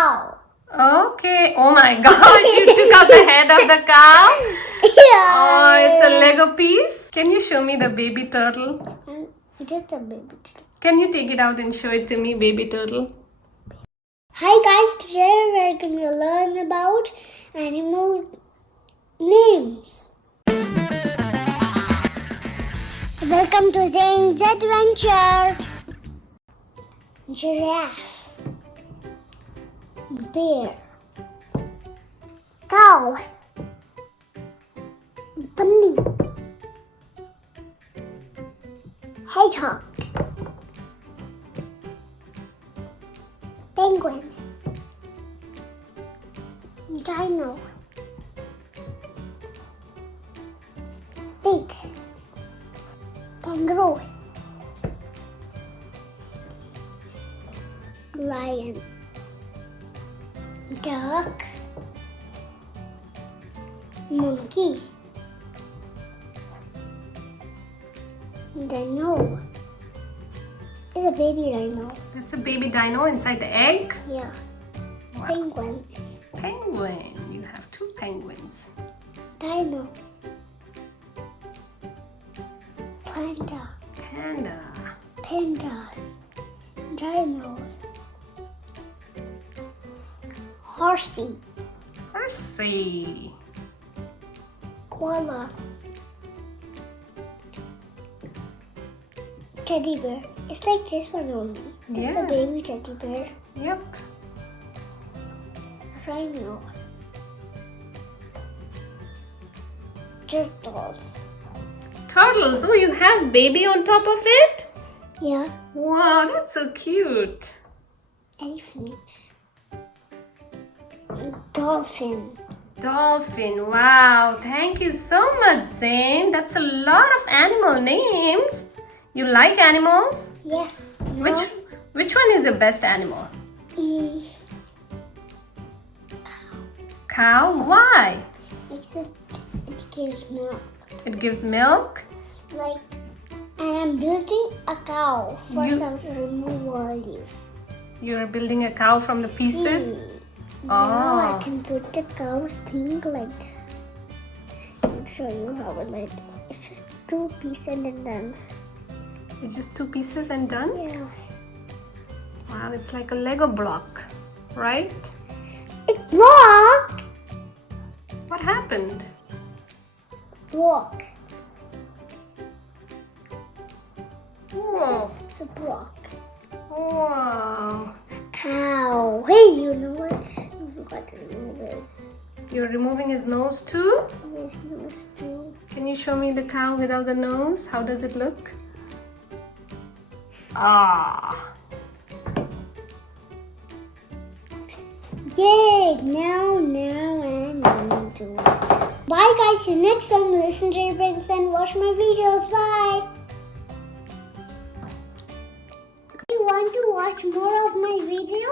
cow. Okay. Oh my God, you took out the head of the cow? Yeah. Oh, it's a Lego piece. Can you show me the baby turtle? Just a baby. Can you take it out and show it to me, baby turtle? Hi guys, today we're going to learn about animal names. Welcome to Zaynn's Adventure. Giraffe, bear, cow, bunny, hedgehog, penguin, dino, pig, kangaroo, lion, duck, monkey, dino. It's a baby dino. That's a baby dino inside the egg? Yeah. Wow. Penguin, Penguin. You have two penguins. dino, panda, Panda. panda, dino, horsey, Horsey. koala, teddy bear. It's like this one only. Just Yeah. a baby teddy bear. Yep. Rhino, turtles. Turtles. Oh, you have baby on top of it? Yeah. Wow, that's so cute. Elephant, dolphin, Dolphin. Wow. Thank you so much, Zaynn. That's a lot of animal names. You like animals? yes. No. Which one is your best animal? Mm, Cow. Why? except it gives milk. It gives milk. Like, and I'm building a cow for You- some removal use. You're building a cow from the pieces. See, now Oh. I can put the cow's thing like this. I'll show you how it like. It's just 2 pieces and then It's just 2 pieces and done. yeah. Wow, it's like a Lego block, right? It block. What happened? Block. Whoa. It's a block. Wow. Cow. Hey, you know what? I forgot to remove this. You're removing his nose too? This nose too. Can you show me the cow without the nose? How does it look? Ah. Yay! Now I'm going to this. Bye guys, till next time listen to your parents and watch my videos. Bye! If you want to watch more of my video,